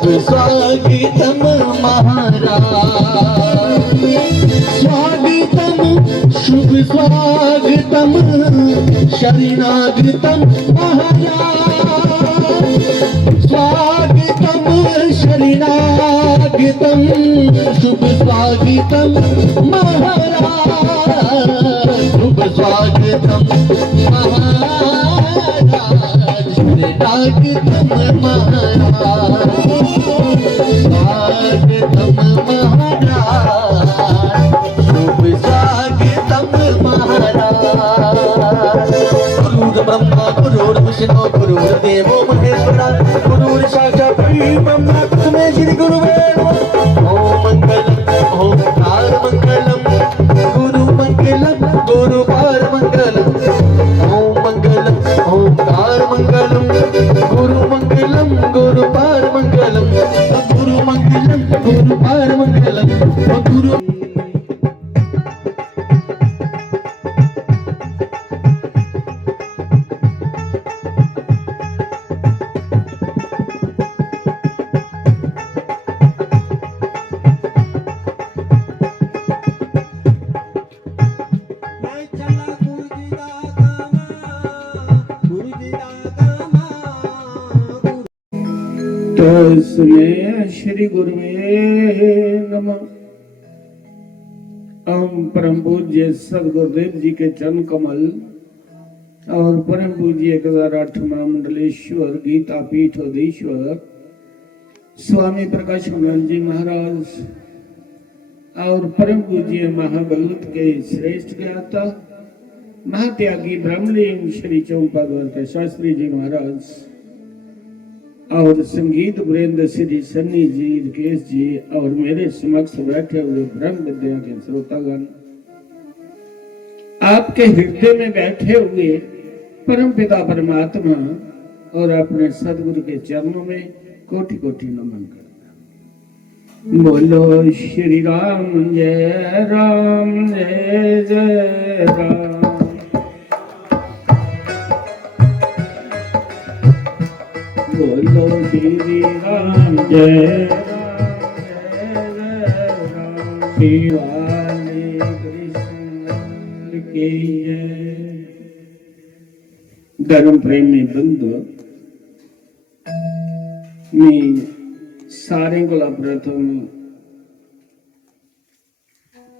शुभ स्वागतम महाराज, स्वागतम शुभ स्वागतम शरणागतम महाराज, स्वागतम शरणागतम शुभ स्वागतम महाराज, शुभ स्वागतम महाराज, शरणागतम महाराज, स्वागतम महाराज, शुभ स्वागतम महाराज। गुरुर् ब्रह्मा गुरुर्विष्णु गुरुर्देवो महेश्वरा, गुरुर् साक्षात् परब्रह्म तस्मै श्री गुरुवे नमः। ओम मंगलम ओंकार मंगलम गुरु मंगलम गुरु पार मंगलम, ओम मंगलम ओंकार मंगलम गुरु मंगलम गुरु पार मंगलम, गुरु मंगलम गुरु पार मंगलम गुरु। तस्मै श्री गुरुवे नमः। ओम परम पूज्य सदगुरुदेव जी के चरण कमल और परम पूज्य 1008वां मंडलेश्वर गीता पीठोधीश्वर स्वामी प्रकाशानंद जी महाराज और परम पूज्य महाभगवत के श्रेष्ठ ज्ञाता महात्यागी ब्रह्मलीन श्री चौपाद्वार के शास्त्री जी महाराज और संगीत वृंद श्री सन्नी जी, रिकेश जी और मेरे समक्ष बैठे हुए ब्रह्म विद्या के श्रोतागण, आपके हृदय में बैठे हुए परम पिता परमात्मा और अपने सदगुरु के चरणों में कोटि कोटि नमन करता। बोलो श्री राम जय जय राम। बोलो श्री राम जय राम, श्री वाले कृष्ण की जय। धर्म प्रेमी बंधु, मैं सारे को प्रथम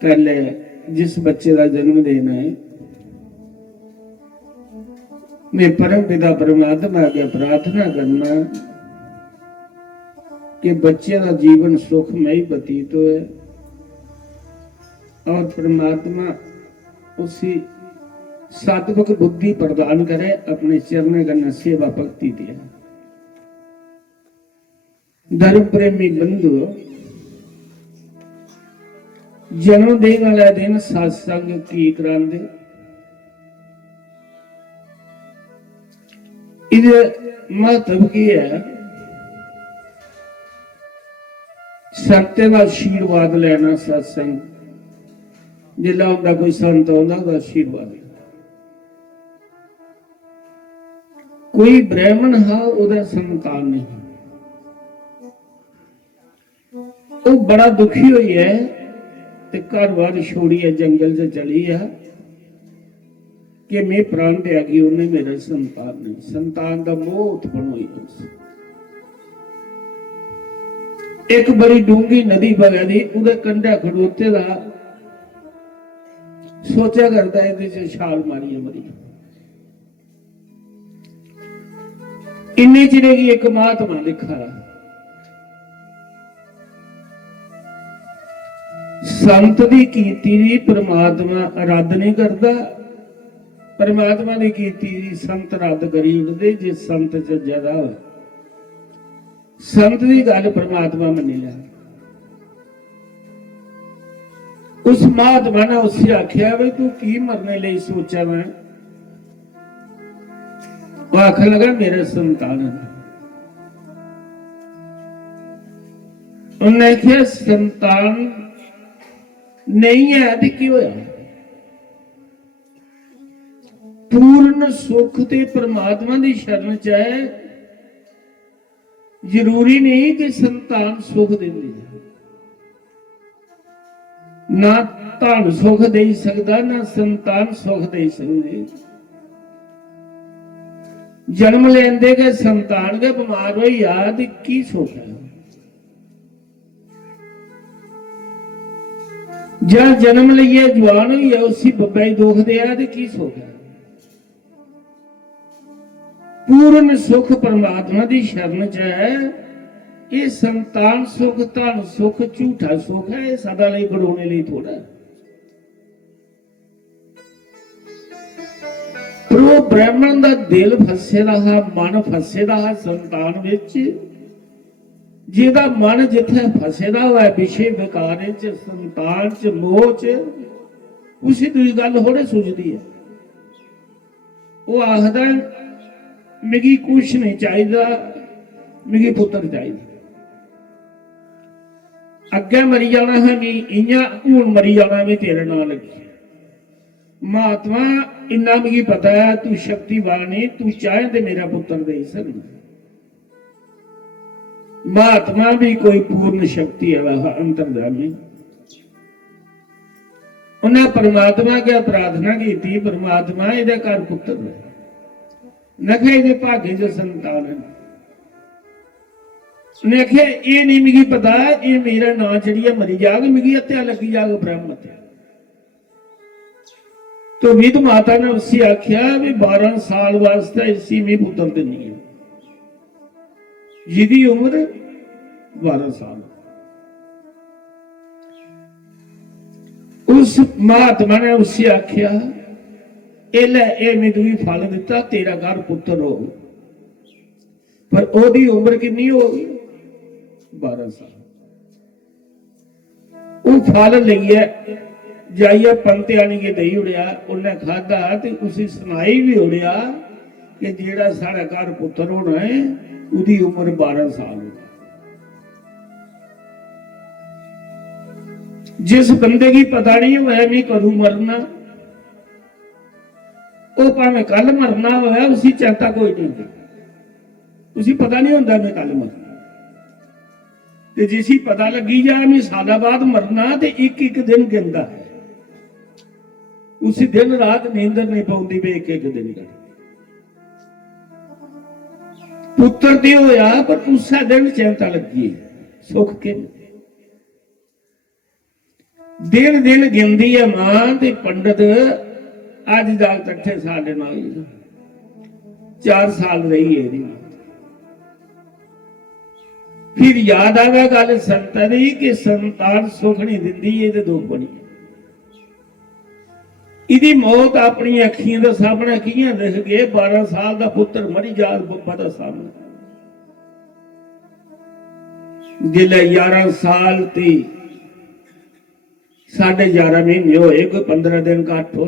पहले जिस बच्चे का जन्म देना है, मैं परम पिता परमात्मा के प्रार्थना करना कि बच्चे का जीवन सुखमय व्यतीत हो और परमात्मा उसी सात्विक बुद्धि प्रदान करे, अपने चरण करना सेवा भक्ति दे। धर्म प्रेमी बंधु, जन्मदिन वाले दिन सत्संग की करांदे, इधर महत्व की है संते का आशीर्वाद लेना। सत्संग जिला उनका कोई संत होता तो आशीर्वाद, कोई ब्राह्मण है उधर संतान नहीं, वो बड़ा दुखी हुई है, घर बार छोड़ी है, जंगल से चली है कि मैं प्राण त्यागी, उन्हें मेरा संतान नहीं, संतान का मोह उत्पन्न हुई। एक बड़ी डूंगी नदी बगा दी, उधर कंडा खड़ोते रहा, सोचा करता है कि छाल मारी मरी। इन्नी चिरे की एक महात्मा दिखा, संत दी कीती दी परमात्मा रद्द नहीं करता, परमात्मा ने कीती संत रद्द करी उठते जे संत च ज्यादा हो। संत की गल परमात्मा मनी लिया। उस महात्मा ने उससे आख्या भाई तू की मरने लिए सोचा? मैं वो आखन लगा मेरा संतान है। उन्हें क्या संतान नहीं है तो क्यों होया? पूर्ण सुख ते परमात्मा की शरण च है ਜ਼ਰੂਰੀ ਨਹੀਂ ਕਿ ਸੰਤਾਨ ਸੁਖ ਦਿੰਦੀ ਹੈ, ਨਾ ਧਨ ਸੁਖ ਦੇ ਸਕਦਾ, ਨਾ ਸੰਤਾਨ ਸੁਖ ਦੇ ਸਕਦੇ। ਜਨਮ ਲੈਂਦੇ ਕੇ ਸੰਤਾਨ ਦੇ ਬਿਮਾਰ ਹੋਈ ਆ ਤੇ ਕੀ ਸੁਖ ਹੈ? ਜਾਂ ਜਨਮ ਲਈਏ ਜਵਾਨ ਹੋਈ ਆ ਉਸੇ ਬੱਬਾ ਹੀ ਦੁੱਖ ਦੇ ਆ ਤੇ ਕੀ ਸੁਖ ਹੈ? ਪੂਰਨ ਸੁਖ ਪਰਮਾਤਮਾ ਦੀ ਸ਼ਰਨ ਚ ਹੈ। ਇਹ ਸੰਤਾਨ ਸੁਖ, ਧਨ ਸੁਖ ਝੂਠਾ ਸੁਖ ਹੈ, ਇਹ ਸਦਾ ਲਈ ਗੜੋਣੇ ਲਈ ਥੋੜਾ। ਪਰ ਉਹ ਬ੍ਰਾਹਮਣ ਦਾ ਦਿਲ ਫਸੇ ਦਾ, ਮਨ ਫਸੇ ਦਾ ਸੰਤਾਨ ਵਿੱਚ। ਜਿਹਦਾ ਮਨ ਜਿੱਥੇ ਫਸੇ ਦਾ ਹੋਇਆ ਵਿਸ਼ੇ ਵਿਕਾਰ ਚ, ਸੰਤਾਨ ਚ, ਮੋਹ ਚ, ਉਸੇ ਦੀ ਗੱਲ ਹੋੜੇ ਸੁਝਦੀ ਹੈ। ਉਹ ਆਖਦਾ ਮਿਗੀ ਕੁਛ ਨਹੀਂ ਚਾਹੀਦਾ, ਮਿਗੀ ਪੁੱਤਰ ਚਾਹੀਦਾ। ਅੱਗੇ ਮਰੀ ਜਾਣਾ ਹੈ ਵੀ ਇਆਂ, ਹੁਣ ਮਰੀ ਜਾਣਾ ਵੀ ਤੇਰੇ ਨਾਲ ਲੱਗੀ। ਮਹਾਤਮਾ ਇੰਨਾ ਮਿਗੀ ਪਤਾ ਹੈ ਤੂੰ ਸ਼ਕਤੀਵਾਨ ਹੈ, ਤੂੰ ਚਾਹੇ ਤੇ ਮੇਰਾ ਪੁੱਤਰ ਦੇ ਸਕਦਾ। ਮਹਾਤਮਾ ਵੀ ਕੋਈ ਪੂਰਨ ਸ਼ਕਤੀ ਵਾਲਾ ਅੰਤਰਜਾਮੀ। ਉਹਨੇ ਪਰਮਾਤਮਾ ਕੇ ਪ੍ਰਾਰਥਨਾ ਕੀਤੀ, ਪਰਮਾਤਮਾ ਇਹਦੇ ਘਰ ਪੁੱਤਰ ਦੇ ਨਖੇ, ਇਹਦੇ ਭਾਗੇ ਚ ਸੰਤਾਨ ਹੈ। ਨਖੇ ਇਹ ਨਹੀਂ ਮਿਗੀ ਪਤਾ, ਇਹ ਮੇਰਾ ਨਾਂ ਜਿਹੜੀ ਹੈ ਮਰੀ ਜਾਗ, ਮਿਗੀ ਹੱਤਿਆ ਲੱਗੀ ਜਾਗ, ਬ੍ਰਹਮ ਹੱਤਿਆ। तो विध माता ने उससे आख्या भी 12 साल वास्ते इसी में पुत्र देनी है, जिदी उम्र 12 साल। उस महात्मा ने उससे आख्या मैं तुझे फल दिता, तेरा घर पुत्र हो। पर ओदी उम्र कितनी हो गई? 12 साल। वो फल लईए जाइए पंतियानी के दही उड़िया, उन्हें खाधा तो उसी सुनाई भी उड़िया कि जेड़ा सारा घर पुत्र होना है उदी उम्र 12 साल। जिस बंदे की पता नहीं होया मैं कदू मरना, वो भावें कल मरना होया उसी चिंता कोई नहीं, उसी पता नहीं होता मैं कल मरना। ते जिसी पता लगी जा मैं साल बाद मरना तो एक एक दिन गिनता है, उसी दिन रात नींदर नहीं पाती भी एक एक दिन कर। पुत्र दे होया पर उस दिन चिंता लगी सुख के दिन दिन गिनती है मां ते पंडित। अज तक तट्ठे साल 4 साल रही है। फिर याद आ गया गल संतां दी कि संतान सुख नहीं दिंदी, ये ते दुख बनी। इहदी मौत अपनी अखियां दे सामने कियां दिख गए, 12 साल का पुत्र मरी जा बब्बा दा सामने। जिले 11 साल ते 11.5 महीने होए, कोई 15 दिन घट हो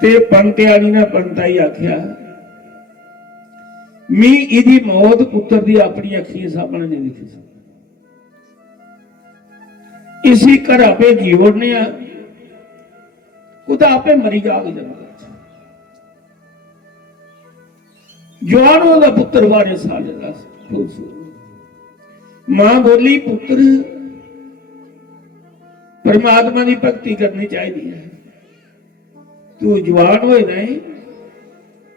ते पंतियानी ने पंता ही आख्या मैं इहदी मौत पुत्र दी अपनी अखियां सामने नहीं दिखी सकती। इसी घर आपे जीवन ने आपे मरी जाग जाना। जवानों का पुत्र 12 साल का खूबसूरत। मां बोली पुत्र परमात्मा की भक्ति करनी चाहिए है, तू जवान होए नहीं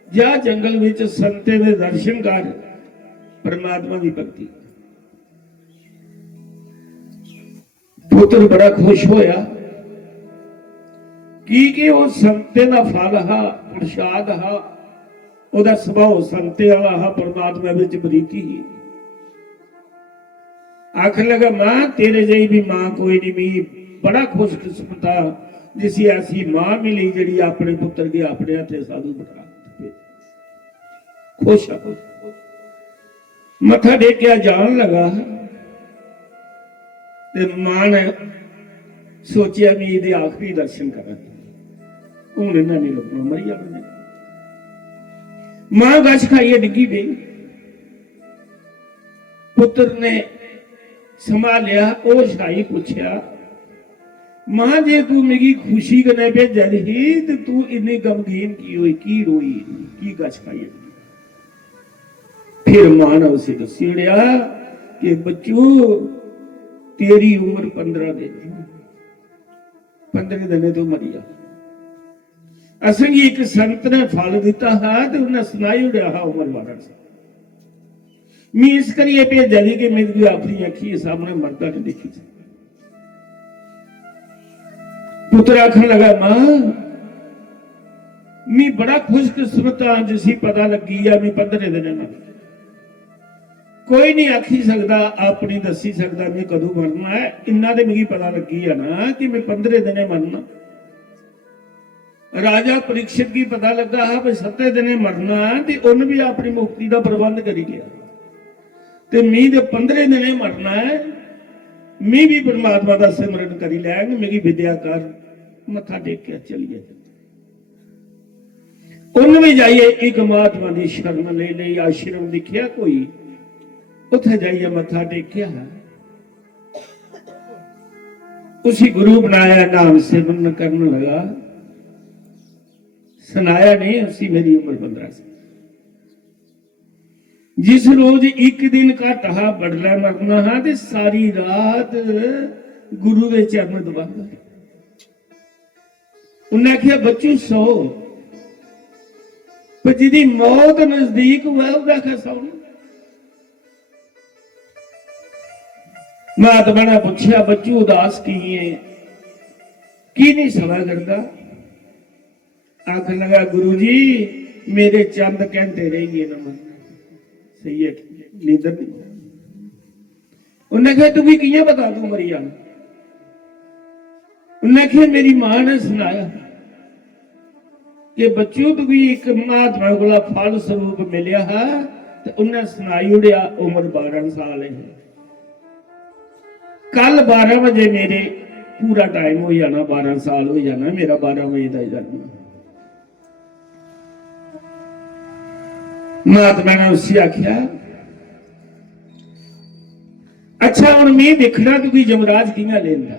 जा जंगल में संते दे दर्शन कर, परमात्मा की भक्ति। पुत्र बड़ा खुश होया कि वो संते का फल हा, प्रसाद हा, ओदा सुभाव संते वाला हा, परमात्मा विच बरीकी ही। आखिर लगा मां तेरे जही भी मां कोई नहीं, भी बड़ा खुशकिस्मत जिसी ऐसी मां मिली जिहड़ी अपने पुत्र के अपने हथे साधु बना खुश आ। मथा टेकिया जान लगा ते मां ने सोचिया भी ये आखिरी दर्शन करा, हुण इन्हां नहीं लगना, मरी जाना। मां गश खाइए डिगी गई, पुत्र ने संभालिया, ओ शाही पूछया मां जे तू मेरी खुशी कने भेजा ही ते तू इन्नी गमगीन की हुई, की रोई, की गश खाइए? फिर मानव से दसी उड़िया कि बच्चू तेरी उम्र 15 दिन 15 दिन तो मरिया असंगी एक संत ने फल दिता है तो उन्हें सुनाई उड़िया है उम्र 12 साल मैं इस करिए भेजा जी कि मेरी अपनी अखी सामने मरता नहीं देखी पुत्र आखन लगा मां मैं बड़ा खुशकिस्मत हाँ जिसी पता लगी है मैं 15 दिन मर कोई नहीं आखी सकता अपनी दसी सकता मैं कदों मरना है इन्ना तो मेरी पता लगी है ना कि मैं 15 दिन मरना राजा परीक्षित की पता लगा है भाई 7 दिन मरना तो उन्हें भी अपनी मुक्ति का प्रबंध करी लिया तो मैं तो 15 दिन मरना है मैं भी परमात्मा का सिमरन करी लैंग मेरी विद्या कर मथा टेक के चलिए उन्हें भी जाइए एक महात्मा की शरण ले ली आश्रम दिखिया कोई उथे जाइए मथा टेकिया उसी गुरु बनाया नाम सिमरन करने लगा सुनाया नहीं उसी मेरी उम्र 15 साल जिस रोज एक दिन का टहा बड़ला मरना हा ते सारी रात गुरु के चरण दबाना उन्हें आखिया बच्चू सो पर जिदी मौत नजदीक हुआ उसका सौना महात्मा ने पूछा बच्चू उदास की है की नहीं सवा करता आख लगा गुरु जी मेरे चंद कहते रहिए ना मन सही है नींदर नहीं उन्हें कहा तुम्हें किया बता दू मरिया उन्हें कहा मेरी मां ने सुनाया कि बच्चू तुम्हें एक महात्मा को फल स्वरूप मिलिया है तो उन्हें सुनाई उड़िया उम्र 12 साल है कल 12 बजे मेरे पूरा टाइम हो जाना 12 साल हो जाना मेरा 12 बजे का जन्म महात्मा ने उससे आख्या अच्छा हुण मैं देखना तू जमराज कियां लेंदा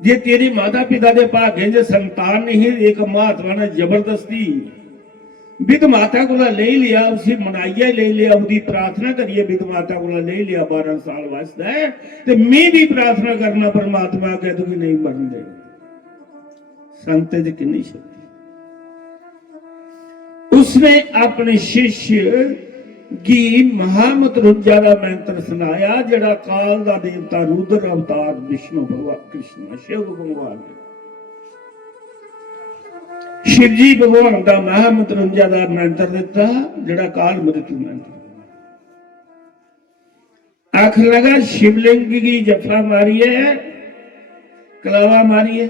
जे तेरे माता पिता के भाग्य च संतान नहीं एक महात्मा ने जबरदस्ती विद माता को ले लिया उसे मनाइया ले लिया उसकी प्रार्थना करिए विद माता को ले लिया 12 साल वास्ते ते मैं भी प्रार्थना करना परमात्मा कह दूं कि नहीं मरन दे संत च कितनी शक्ति उसने अपने शिष्य की महामतरुंजा का मंत्र सुनाया जड़ा काल का देवता रुद्र अवतार विष्णु भगवान कृष्ण शिव भगवान शिव जी भगवान का महामतरुंजा का मंत्र दिता जड़ा काल मृत्यु मंत्र आख लगा शिवलिंग की जफा मारिए कलावा मारिए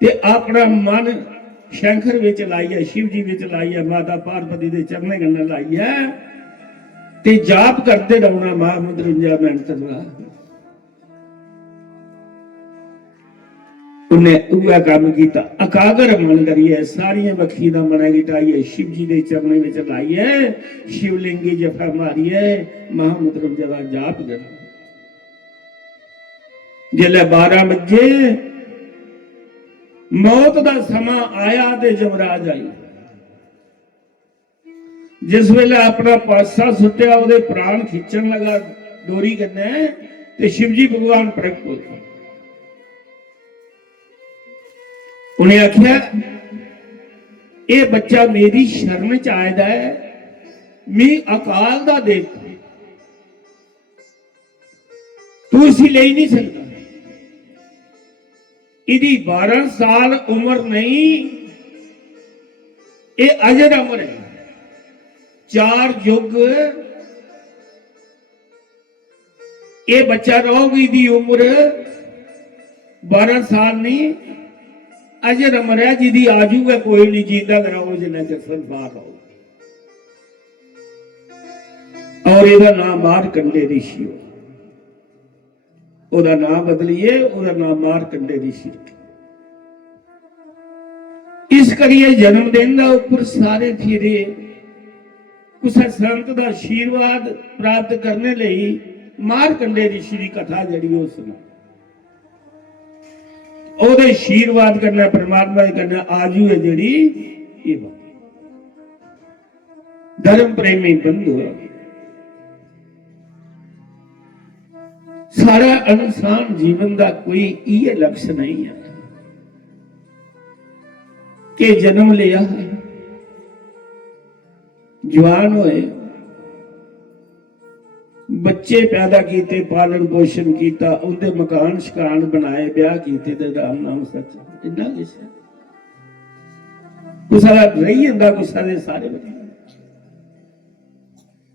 ते अपना मन शंकर विच लाइए शिव जी विच लाइए माता पार्वती के चरणे गन्ना लाइए ते जाप करते रहना महामतरुंजा मंत्र का उन्हें उहा काम किया अकागर मन करिए सारिया बखी का मना गिटाइए शिव जी के चरणे विच लाइए शिवलिंगी जफा मारिए महामतरुंजा का जाप करना जिले 12 बजे मौत का समा आया ते जमराज आई जिस वेले अपना पासा सुटिया उहदे प्राण खिंचन लगा डोरी कन्ने ते शिवजी भगवान प्रगट हो गए उन्हें आख्या ये बच्चा मेरी शरण च आया है मैं अकाल दा देवता तू इसी ले नहीं सकता इदी 12 साल उम्र नहीं ये अजर अमर है 4 युग ये बच्चा रहोगी दी उम्र 12 साल नहीं अजर अमर है जिदी आजू है कोई नहीं जीता कराओ जिन्हें चर संसार रहो और ਇਹਦਾ नाम मारकंडे ऋषि ਉਹਦਾ ਨਾਮ ਬਦਲੀਏ ਉਹਦਾ ਨਾਮ ਮਾਰਕੰਡੇ ऋषि ਇਸ ਕਰੀਏ ਜਨਮ ਦਿਨ ਦਾ ਉੱਪਰ ਸਾਰੇ ਫਿਰੇ ਉਸ ਸੰਤ ਦਾ ਆਸ਼ੀਰਵਾਦ ਪ੍ਰਾਪਤ ਕਰਨ ਲਈ ਮਾਰਕੰਡੇ ऋषि ਦੀ ਕਥਾ ਜਿਹੜੀ ਉਹ ਸੁਣਾ ਉਹਦੇ ਆਸ਼ੀਰਵਾਦ ਕਰਨਾ ਪਰਮਾਤਮਾ ਦੇ ਕਰਨਾ ਆਜੂ ਹੈ ਜਿਹੜੀ ਇਹ ਬਾਤ धर्म प्रेमी बंधु, सारा इंसान जीवन का कोई ये लक्ष्य नहीं है कि जन्म लिया, जवान होए, बच्चे पैदा किए, पालन पोषण किया, उनके मकान शकान बनाए, ब्याह किए, राम नाम सच इन्ना किस कुछ रही जाता, कुछ सारे बने।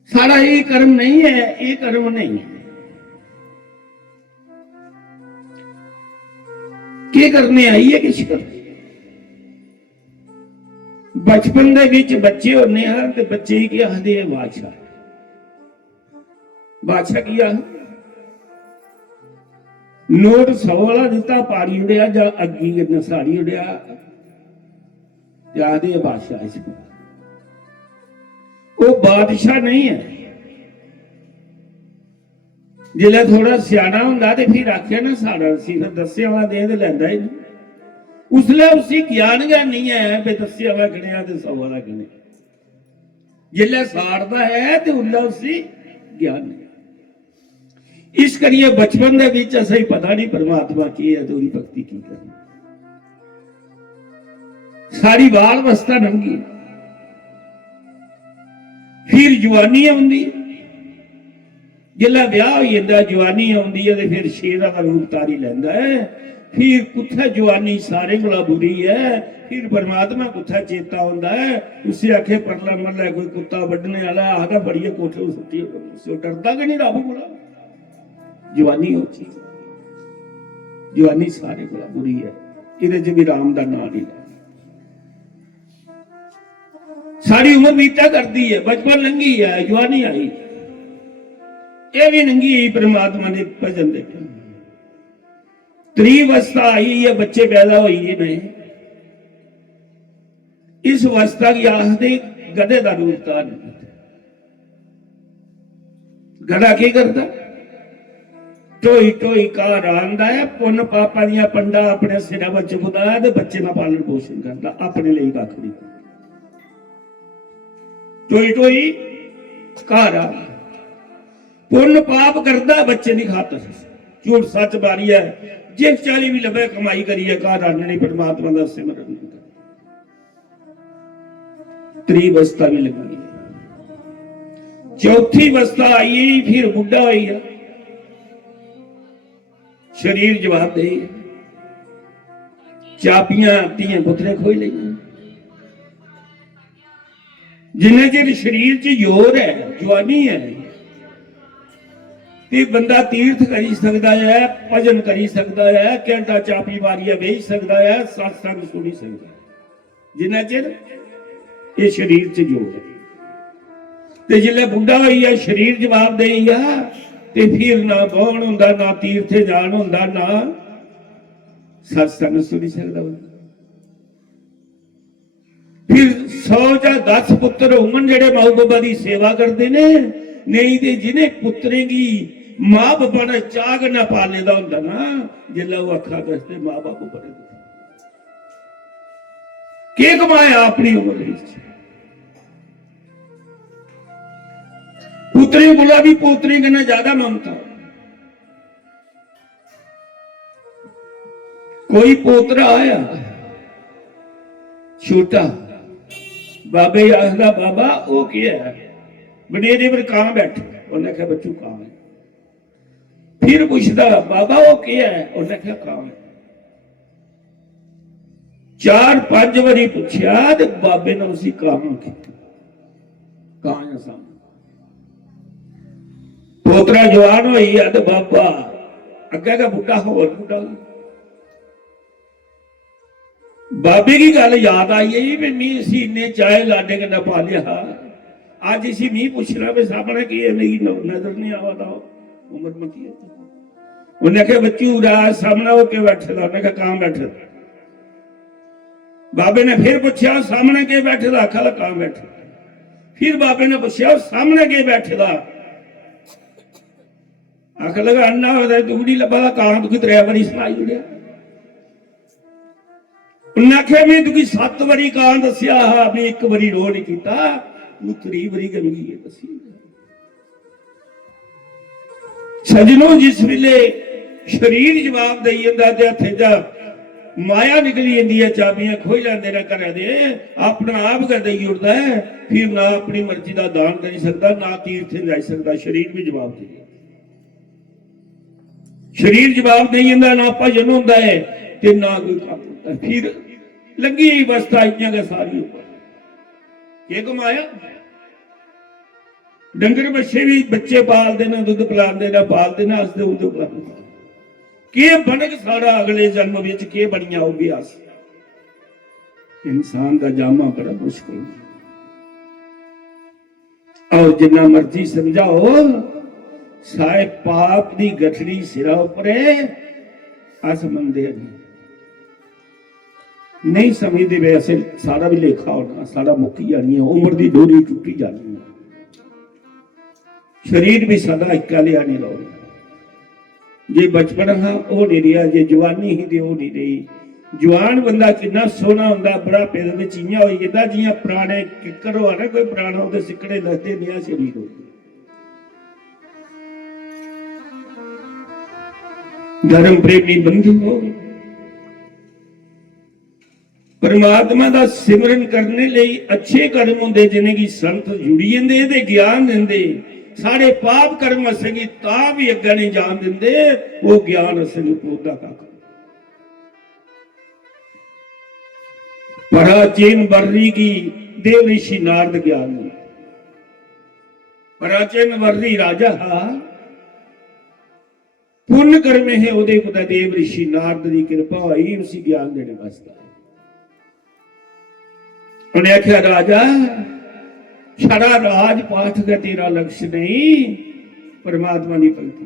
सारा ये कर्म नहीं है, ये कर्म नहीं है। क्या करने आई है किसी कर? बचपन दे विच बच्चे होने हैं ते बच्चे ही क्या आखदे है बादशाह। बादशाह की आ नोट 100 वाला दिता, पाड़ी उड़िया जा अग्गी नसाड़ी उड़िया, आखदे है बादशाह। इसको वो बादशाह नहीं है। जिले थोड़ा सियाना होंदा ते फिर आख्या ना साड़ा सी, फिर दस्से वाला दे लैंदा ही नहीं। उसले उसी ज्ञान नहीं है भी दस्से वाला गिणिया ते 100 वाला गिणिया। जिले साड़दा है तो उल्ला उसी ज्ञान नहीं। इस करिए बचपन दे विच असें पता नहीं परमात्मा की है तो उदी भक्ति की करनी। सारी बाल अवस्था लंघी, फिर जवानी आउंदी, जिला ब्याह हो जाता जवानी आउंदी है तो फिर शेरा का रूप तारी लैंदा है। फिर कुत्था जवानी सारे कोला बुरी है, फिर परमात्मा कुत्था चेता होंदा है। उसे आखे परला मरला कोई कुत्ता वड्डने वाला आखदा बड़िए कोठे सुट्टी, डरदा कि नहीं रब कोला? जवानी हो चीज, जवानी सारे कोला बुरी है। इहदे च भी राम दा नाम नहीं लेना। सारी उम्र बीता करती है, बचपन लंघी है, जवानी आई, ये भी नंगी परमात्मा ने भजन दे। त्री अवस्था आई है, बच्चे पैदा हुई ने। इस अवस्था की आखदे गधे का रूप धारण करता। गधा की करता? टोई टोई कार आंदा है, पुन पापा दियां पंडा अपने सिरा पर चुकदा है, बच्चे का पालन पोषण करता, अपने लिए कख नहीं। टोई टोई कार आ पुण्य पाप करता बच्चे की खातर, झूठ सच बारी है, जिस चाली भी लभे कमाई करिए, घर आने परमात्मा का सिमरन नहीं कर। त्री अवस्था भी लगी, चौथी अवस्था आई, फिर बुढ़ा हुई है, शरीर जवाब दे, चाबियां तियां पुत्रे खोई ली। जिन्हें चिर शरीर च जोर है, जवानी है, ते बंदा तीर्थ करी सकता है, भजन करी सकता है, घंटा चापी मारिया बेच सकता है, सत्संग सुनी सकता है। जिन्ना चिर ये शरीर च जोर है, ते जिले बुढ़ा हुई है, शरीर जवाब दे, ते फिर ना बहन होंदा, ना तीर्थे जान होंदा, ना सत्संग सुनी सकता। फिर 100 या 10 पुत्र होवन जेड़े माऊ बाबा की सेवा करते ने, नहीं तो जिन्हें पुत्रे की मां बाबा ने चाग ना पाले दा होंदा ना, जिला वो अखा दसते मां बाप बड़े के कमाया अपनी उम्र। पुत्री बोला भी पोतरी कन्नै ज्यादा ममता। कोई पोतरा आया छोटा, बाबे आखदा बाबा वो क्या है, बनेरे पर कहां बैठे, उन्हें कहा बच्चू कहां है। फिर पूछता बाबा वो क्या है, उन्हें कहा कहां है। 4-5 बारी पूछा तो बाबे ने उसी कहां है सामने। पोतरा जवान हो तो बाबा अगे का बुढ़ा होर बुढ़ा। बाबे की गल याद आई है भी मी असी इन्ने चाहे लाडे कन्नै पालिया, अज इसी मी पूछना भी सामने की नहीं नजर नहीं आता उम्र मती है। उन्हें कहा बच्चू राज सामने होके बैठे था, उन्हें कहा कहां बैठे था। बाबे ने फिर पूछा सामने के बैठे था, आखा कहां बैठे। फिर बाबे ने पूछा सामने के बैठे था, आख लगा अन्ना होता तू नहीं लभा कहां तू 3 बारी सुनाई उड़िया। उन्हें आख्या मैं तुकी 7 बारी कहां दसिया भी 1 बारी रो नहीं किया, ਉਤਰੀ ਬੜੀ ਗੰਗੀ ਹੈ ਤੁਸੀਂ ਸਜਣੋ। ਜਿਸ ਵੇਲੇ ਸਰੀਰ ਜਵਾਬ ਦੇਈ ਜਾਂਦਾ ਤੇ ਹੱਥੇ ਜਾ ਮਾਇਆ ਨਿਕਲੀ ਜਾਂਦੀ ਹੈ, ਚਾਬੀਆਂ ਖੋਹ ਜਾਂਦੇ ਨੇ ਘਰਾਂ ਦੇ, ਆਪਣਾ ਆਪ ਗਦਈ ਉੜਦਾ ਹੈ, ਫਿਰ ਨਾ ਆਪਣੀ ਮਰਜ਼ੀ ਦਾ ਦਾਨ ਕਰ ਸਕਦਾ, ਨਾ ਤੀਰਥ ਜਾ ਸਕਦਾ। ਸਰੀਰ ਵੀ ਜਵਾਬ ਦੇ, ਸਰੀਰ ਜਵਾਬ ਦੇਈ ਜਾਂਦਾ, ਨਾ ਭਜਨ ਹੁੰਦਾ ਹੈ ਤੇ ਨਾ ਕੋਈ ਕੰਮ ਹੁੰਦਾ। ਫਿਰ ਲੱਗੀ ਹੀ ਅਵਸਥਾ ਆਈਆਂ ਗਾ ਸਾਰੀ ਉੱਪਰ ਇਹ ਕਮਾਇਆ। ਡੰਗਰ ਬੱਚੇ ਵੀ ਬੱਚੇ ਪਾਲਦੇ ਨੇ, ਦੁੱਧ ਪਿਲਾਉਂਦੇ ਨੇ, ਪਾਲਦੇ ਨੇ, ਹੱਸਦੇ ਉਦੋਂ ਕਰਦੇ ਕੀ ਬਣਕ ਸਾਰਾ ਅਗਲੇ ਜਨਮ ਵਿੱਚ ਕੀ ਬਣੀਆਂ ਹੋਊਗੀ। ਆਸ ਇਨਸਾਨ ਦਾ ਜਾਮਾ ਬੜਾ ਮੁਸ਼ਕਿਲ ਔਰ ਜਿੰਨਾ ਮਰਜ਼ੀ ਸਮਝਾਓ ਸਾਏ ਪਾਪ ਦੀ ਗਠੜੀ ਸਿਰਾ ਉੱਪਰੇ ਅਸ ਮੰਦੇ ਨਹੀਂ ਸਮਝਦੇ। ਵੈਸੇ ਸਾਰਾ ਵੀ ਲੇਖਾ ਹੋਣਾ, ਸਾਡਾ ਮੁੱਕੀ ਜਾਣੀ ਹੈ, ਉਮਰ ਦੀ ਡੋਰੀ ਟੁੱਟੀ ਜਾਣੀ ਹੈ, ਸਰੀਰ ਵੀ ਸਦਾ ਇੱਕਾ ਲਿਆ ਨਹੀਂ ਰਹੋ। ਜੇ ਬਚਪਨ ਹਾਂ ਉਹ ਨਹੀਂ ਰਿਹਾ, ਜੇ ਜਵਾਨੀ ਹੀ ਤੇ ਉਹ ਨਹੀਂ ਰਹੀ। ਜਵਾਨ ਬੰਦਾ ਕਿੰਨਾ ਸੋਹਣਾ ਹੁੰਦਾ, ਬੜਾ ਪਿੰਡ ਵਿੱਚ ਇਆਂ ਹੋਈ ਜਾਂਦਾ ਜਿਵੇਂ ਪੁਰਾਣੇ ਕਿੱਕਰ ਹੋ ਨਾ, ਕੋਈ ਪੁਰਾਣਾ ਉਹਦੇ ਸਿੱਕੜੇ ਦੱਸਦੇ ਨਿਆ ਸਰੀਰ ਹੋ। ਧਰਮ ਪ੍ਰੇਮੀ ਬੰਧੂ ਪਰਮਾਤਮਾ ਦਾ ਸਿਮਰਨ ਕਰਨੇ ਲਈ ਅੱਛੇ ਕਰਮ ਹੁੰਦੇ, ਜਿਨੇ ਕੀ ਸੰਤ ਜੁੜੀ ਜਾਂਦੇ ਇਹਦੇ ਗਿਆਨ ਦਿੰਦੇ। साढ़े पाप कर्म असंगी ता भी अगे नहीं जान देंदे, वो ज्ञान असंगी पौधा का प्राचीन वर्री की देव ऋषि नारद ज्ञान। प्राचीन वर्री राजा हा पुण्य कर्म है उदे पुता देव ऋषि नारद की कृपा हुई उसी ज्ञान देने वास्ते। उन्हें आख्या राजा सारा राज पाठ का तेरा लक्ष्य नहीं, परमात्मा की भक्ति।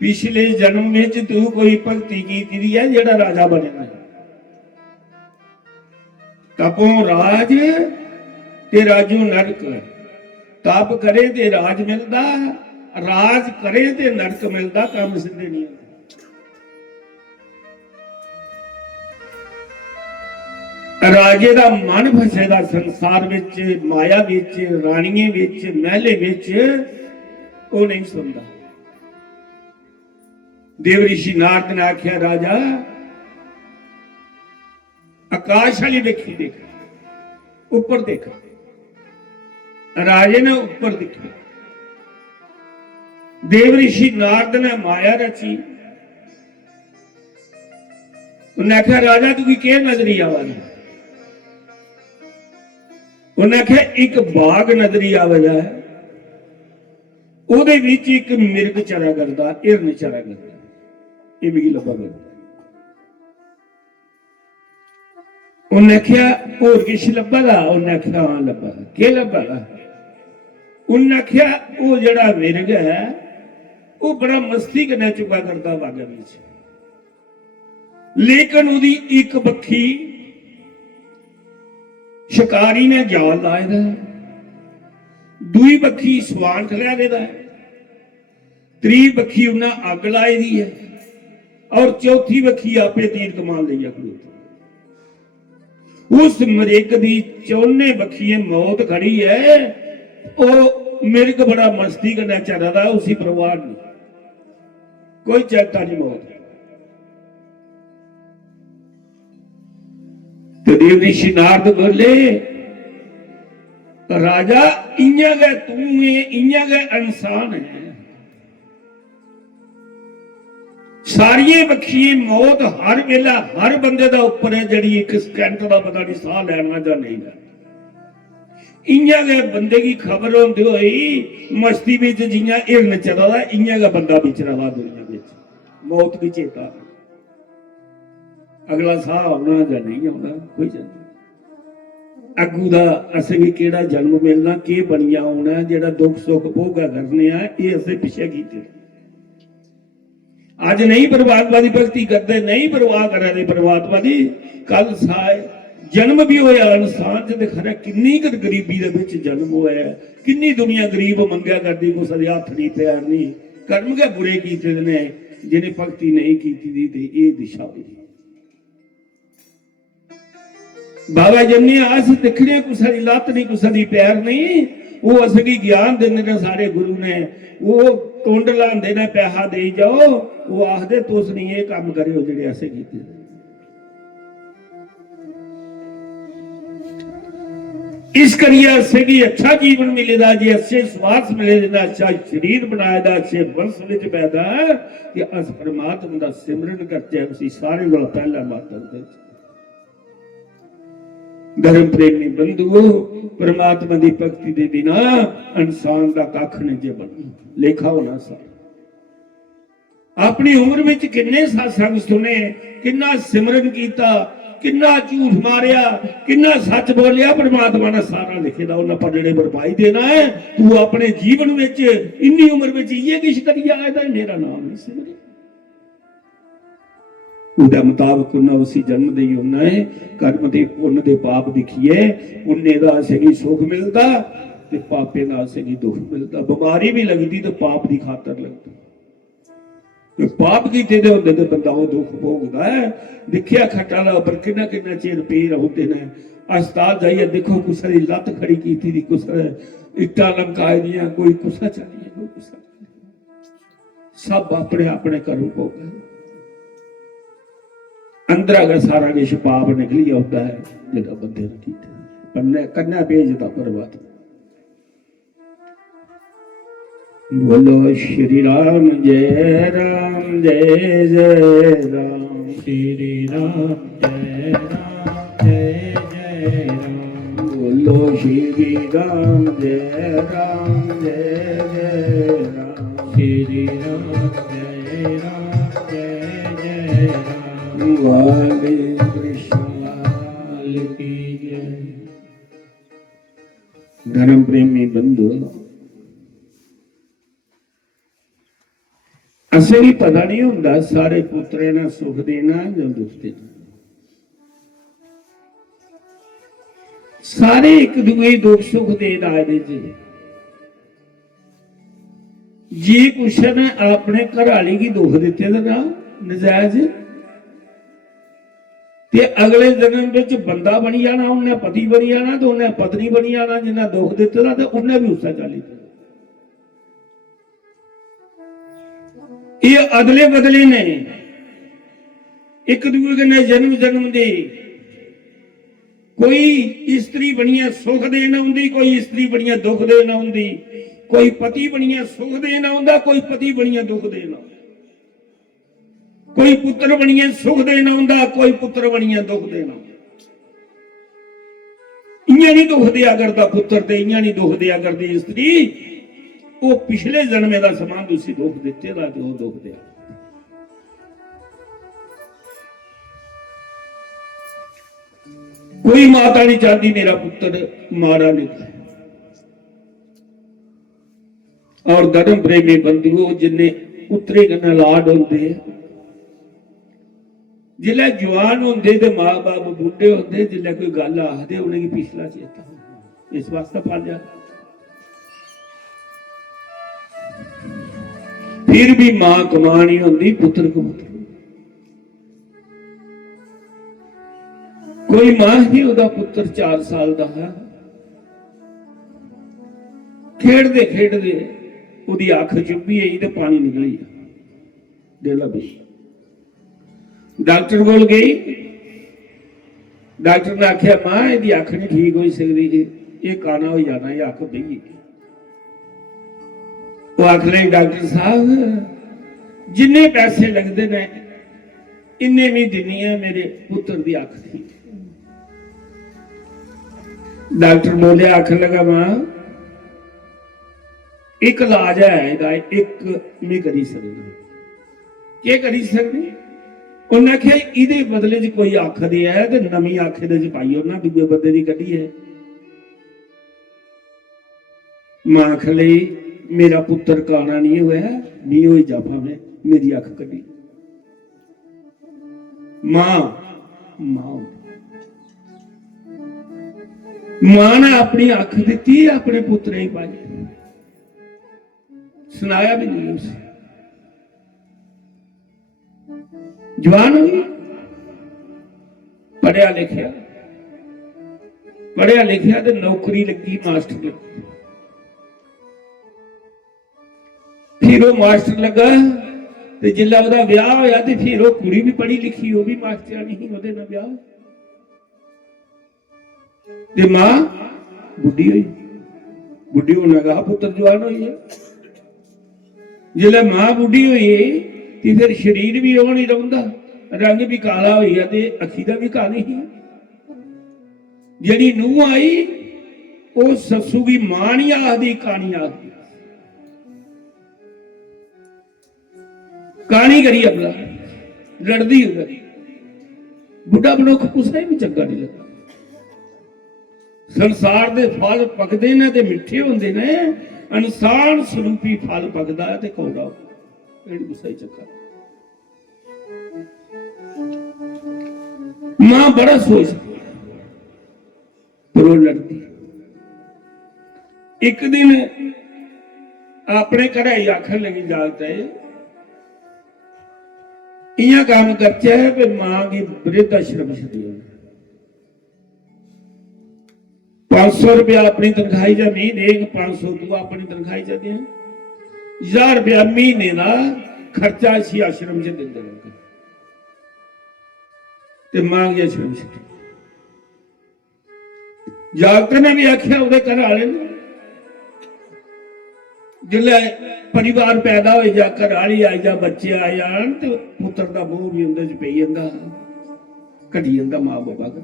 पिछले जन्म में तू कोई भक्ति की है जेड़ा राजा बनेगा है। तपों राज ते राजू नरक, तप करे ते राज मिलता, राज करे ते नरक मिलता, काम सिद्धे नहीं होता। राजे का मन फसेगा संसार विच, माया विच, राणिये विच, महले विच, वो नहीं सुनता। देव ऋषि नारद ने आख्या राजा आकाश वाली देखी, देख ऊपर देख। राजे ने ऊपर देखी, देव ऋषि नारद ने माया रची। उन्हें आख्या राजा तू की नजरी आवा। उन्हें आख्या एक बाग नजरी आवेगा है, ਉਹਦੇ ਵਿੱਚ ਇੱਕ ਮਿਰਗ ਚਰਾ ਕਰਦਾ, ਹਿਰਨ ਚਰਾ ਕਰਦਾ, ਇਹ ਵੀ ਲੱਭਾ ਕਰਦਾ। ਉਹਨੇ ਆਖਿਆ ਹੋਰ ਕਿਛ ਲੱਭਾਗਾ? ਉਹਨੇ ਆਖਿਆ ਹਾਂ ਲੱਭਾ। ਕੀ ਲੱਭਾਗਾ? ਉਹਨੇ ਆਖਿਆ ਉਹ ਜਿਹੜਾ ਮਿਰਗ ਹੈ ਉਹ ਬੜਾ ਮਸਤੀ ਕਰਨਾ ਚੁੱਕਾ ਕਰਦਾ ਬਾਗ ਵਿੱਚ, ਲੇਕਿਨ ਉਹਦੀ ਇੱਕ ਬੱਖੀ शिकारी ने जाल लाए दा, दूई बखी सवान खलिया देदा है, त्री बखी उन्हें अग लाई दी है, और चौथी बखी आपे तीर कमान लिया। उस मरेक दी चौने बखी मौत खड़ी है, वो मिर्ग बड़ा मस्ती करना चाह रहा था, उसी परवाह नहीं, कोई चेता नहीं मौत। तो देव ऋषि नारद बोले राजा इया गए तू है, इया गए इंसान है, सारिये बखिए मौत हर वेला हर बंदे दा उपर है, जड़ी एक सेकंड का पता नहीं साह लेना जा नहीं है। इया गए बंदे की खबर होंदे होई मस्ती विच जियां हिरन चलदा, इया गए बंदा विच रहा दुनिया विच, मौत की चेता अगला साह आना या नहीं आना कोई जाने। अगू का असें भी केड़ा जन्म मिलना, के बनिया होना, जेड़ा दुख सुख भोगा करने ये असें पिछे कीते। अज नहीं परमात्मा की भक्ति करते, नहीं परवाह करे परमात्मा की, कल साए जन्म भी होया इंसान च खरा किन्नी क गरीबी दे विच जन्म होया, किन्नी दुनिया गरीब मंगया करदी, कुछ दे हथ नहीं पैर नहीं, कर्म के बुरे कीते ने, जिन्हें भक्ति नहीं कीती दी ते ये दिशा हुई। बाबा जन्ने आस दिखने कुसा दी लत नहीं कुसा दी पैर नहीं वो असली ज्ञान देने ने सारे गुरु ने वो टुंड लांदे ने पैसा दे जाओ वो आखदे तुस नहीं ये काम करियो जेडे असें कीते इस करिए असे की अच्छा जीवन मिलेगा जी अच्छे स्वास्थ्य मिलेगा अच्छा शरीर बनाएगा अच्छे वंश विच पैदा कि अस परमात्मा दा सिमरन करते हैं उसी सारे को पहला मात्र धर्म प्रेमी बंधुओ परमात्मा की भक्ति के बिना इंसान का कख नहीं जे बन लेखा होना सारा अपनी उम्र में किन्ने सत्संग सुने किन्ना सिमरन किया किन्ना झूठ मारिया किन्ना सच बोलिया परमात्मा ने सारा लिखे दा उन्हें पलड़े बरपाई देना है तू अपने जीवन में इन्नी उम्र में ये किश करी आया मेरा नाम नहीं सिमरिया उहदे मुताबिक उन्हें उसी जन्म दे होना है कर्म दे पुण्य दे पाप दिखिए पुण्य दा असेगी सुख मिलता ते पापे दा असेगी दुख मिलता बीमारी भी लगती तो पाप की खातर लगती पाप कीते दे होंदे ते बंदा वो दुख भोगदा है दिखिया खटाला पर किन्ना किन्ना चिर पीर होते ने अस्पताल जाइए देखो कुसा दी लत खड़ी कीती दी कुसा इट्टा लमकाई दियां कोई कुसा चली कोई कुसा सब अपने अपने घरों भोग अंदर अगर सारा किश पाप निकली आता है जेड़ा बंदे ने कीता पन्ने कन्ना भेजदा परमात्मा बोलो श्री राम जय राम जय जय राम श्री राम जय राम बोलो श्री राम जय राम जय जय राम श्री राम जय जय राम वाले कृष्ण लाल की जय। धर्म प्रेमी बंधु असें भी पता नहीं होंदा सारे पुत्रे ने सुख देना या दुख देना सारे एक दूए दुख सुख दे आए जी कुछ ने अपने घर वाली की दुख दिते ना नजायज ते अगले जन्म विच बंदा बनी जाना उन्हें पति बनी जाना तो उन्हें पत्नी बनी जाना जिन्हें दुख दिते तो उन्हें भी उसा चाली ये अदले बदले ने एक दूसरे कन्नै जन्म जन्म दे कोई स्त्री बनिया सुख देना आउंदी कोई स्त्री बनिया दुख देना आउंदी कोई पति बनिया सुख देना आउंदा कोई पति बनिया दुख देना कोई पुत्र बनिया सुख देना आउंदा कोई पुत्र बनिया दुख देना इयां नहीं दुख दिया करता पुत्र ते इयां नहीं दुख दिया करती स्त्री वो पिछले जन्मे का समान उसी दुख दिते दा ते वो दुख दिया कोई माता नहीं चाहती मेरा पुत्र मारा निकले और धर्म प्रेमी बंधुओं जिन्हें पुत्रे कन्नै लाड होंदे जिल्लै जवान होंदे ते मां बाप बुढ़े होंदे जिल्लै कोई गल आखदे उन्हें पिछला चेता इस वास्ते पालिया फिर भी मां कमानी होंदी पुत्र कमाता कोई मां ही उदा पुत्र 4 साल दा है खेडदे खेडदे उदी अख चुभी आई ते पानी निकली डेला भी डॉक्टर कोल गई डॉक्टर ने आख्या मां इहदी अख नहीं ठीक हो सकती ये काना हो जाना ये अख बही वो आख ले डॉक्टर साहब जिन्ने पैसे लगते ने इन्ने भी दिनी है मेरे पुत्र की अख थी डॉक्टर बोले आख लगा मां एक इलाज है एक नहीं करी सकना क्या करी सकते उन्हें आख्या इहदे बदले च कोई अख दे है तो नवी अख दे पाई उन्हें दूजे बंदे की कढ़ी है मां आख लई मेरा पुत्र काना नहीं हुआ नहीं हो जाफा में मेरी अख कटी मां मां मां ने अपनी अख दी अपने पुत्र ही पाई सुनाया भी नहीं उसे जवान हुई पढ़िया लिखिया पढ़िया लिखिया तो नौकरी लगी मास्टर लगी। फिर वो मास्टर लगा ते जिल्ला ओदा ब्याह होया ते फिर वो कुड़ी भी पढ़ी लिखी, वो भी मास्टरानी ही, ओदे नाल ब्याह ते मां बुढ़ी हुई। बुढ़ी होने का पुत्र जवान हुई है। जिल्ला मां बुढ़ी हुई ते फिर शरीर भी वो नहीं रहुंदा, रंग भी काला हुई है ते अखी दा भी काली ही। जिहड़ी नूंह आई वो ससू की मां नहीं आखदी, कानी आखदी। कानी करी अपना लड़दी उधर। बुढ़ा मनुख कुसै भी चंगा नहीं लगता। संसार दे फल पकदे ने ते मिठे होंदे ने, इंसान स्वरूपी फल पकदा है ते कौड़ा होंदा। इहड़ी कुसै चंगा मां बड़ा सोचदी पर वो लड़दी। एक दिन अपने घर ही आखन लगी जागता है इं काम करते है कि मां की वृद्ध आश्रम छड़िया 500 रुपया अपनी तनखाही जा महीने 500 तू अपनी तनखाही जा दे 1000 रुपया महीने का खर्चा इसी आश्रम च देंदे लोग ते मां की आश्रम छड़ी। जागते ने भी आख्या उहदे घर वाले ने जिल्ले परिवार पैदा हो जा, घर वाली आई जा, बच्चे आ जान तो पुत्र का मोह भी उहदे च पई जांदा, घटी जांदा मां बाबा का।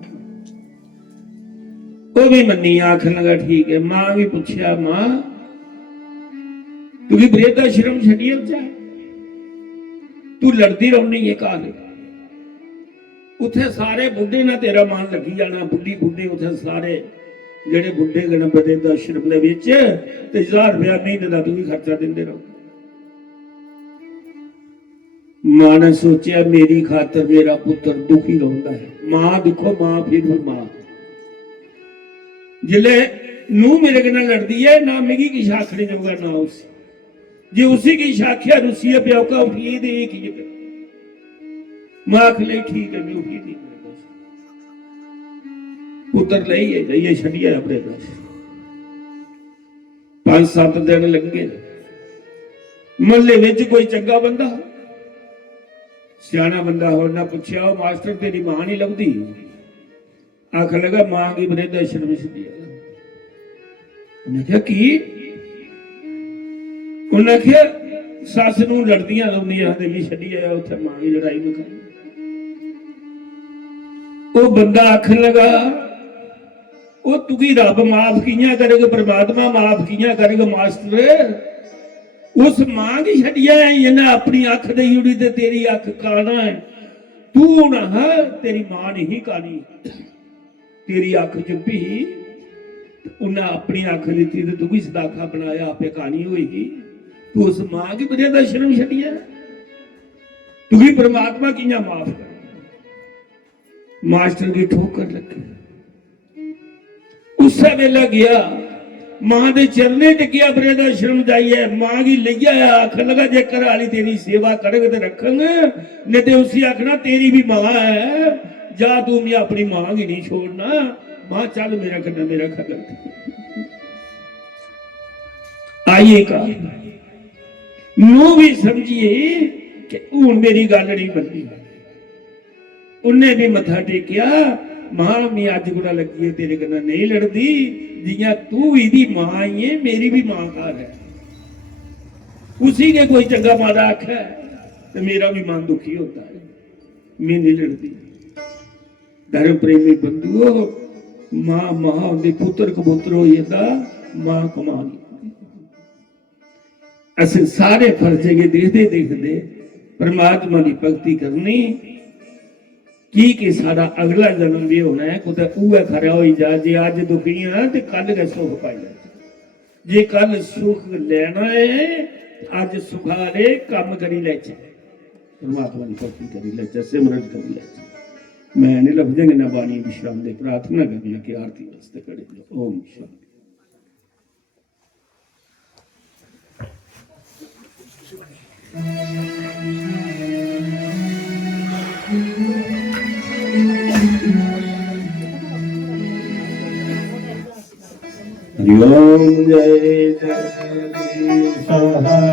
वो भी मन्नी, आखन लगा ठीक है। मां भी पूछया मां तू वृद्ध आश्रम छड़िए तू लड़ती रहनी है घर, उथे सारे बुढ़े ना तेरा मन लगी जाना, बुढ़ी बुढ़े उथे सारे जेडे बुढ़े गण वृद्ध आश्रम दे विच ते 1000 रुपया महीने का तू भी खर्चा देंदे रहो। मां ने सोचा मेरी खातर मेरा पुत्र दुखी रहता है। मां देखो मां फिर भी मां जिले नू मेरे कन्नै लड़दी है ना मिगी किश आखने जोगा ना उसी, जे उसी की शाखिया रुसिया प्योका उठिए दे की मां आख ले ठीक है मैं उठी नहीं पुत्र लई है जाइए छड़िया अपने पास। 5-7 दिन लगे महल्ले विच कोई चंगा बंदा सियाना बंदा होना पूछया मास्टर तेरी मां नहीं लगती, आख लगा मां की वृद्ध आश्रम छड़िया। उन्हें क्या की उन्हें क्या सस नूं लड़दियां लौंदियां ते भी छड़ी आया उत्थे मां की लड़ाई मुकाई। वो बंदा आखन लगा वो तुकी रब माफ किया करेगा, परमात्मा माफ किया करेगा मास्टर, उस मां की छड़िया इन्हें अपनी अख दई उड़ी ते तेरी अख काना है, तू ना तेरी मां नहीं कानी, तेरी अख चुपी उन्हें अपनी अख दी ते तू भी सदाखा बनाया आपे कानी हुई, तू उस मां की वजह दा शर्म छड़िया, तू भी परमात्मा किया माफ कर। मास्टर की ठोकर लगी। उस वेले गया मां दे चरने टिकिया वृद्ध आश्रम जाइए, मां की लिया आख लगा जे घर वाली तेरी सेवा करेगा तो रखेंगे, नहीं तो उसी आखना तेरी भी मां है, जा तू मैं अपनी मां की नहीं छोड़ना, मां चल मेरा करना मेरा खबर। आइए का नू भी समझिए कि हूं मेरी गल नहीं बनती। उन्हें भी मथा टेकिया मां मैं अज गुना लगी है तेरे कन्नै नहीं लड़दी, जियां तू इदी मां आई है मेरी भी मां घर है, उसी के कोई चंगा माड़ा आखा तो मेरा भी मन दुखी होता है, मैं नहीं लड़ती। धर्म प्रेमी बंधुओ मां मां होंदी पुत्र कबूतर हो जाता, मां कमाल असं सारे फर्जे के देखते देखते परमात्मा की भक्ति करनी की सारा अगला जन्म भी होना है, कुछ उहे खरा हो जा, जे अज दुखी है तो कल का सुख पाई जा, जे कल सुख लेना है अज सुखा ले काम करी ले, परमात्मा की भक्ति करी ले, सिमरन करी ले। मैं नहीं लफजेंगे ना बाणी विश्राम दे प्रार्थना करनी कि आरती वास्ते खड़े जाओ। ओम शांति। हरि ओम जय जगदीश हरे।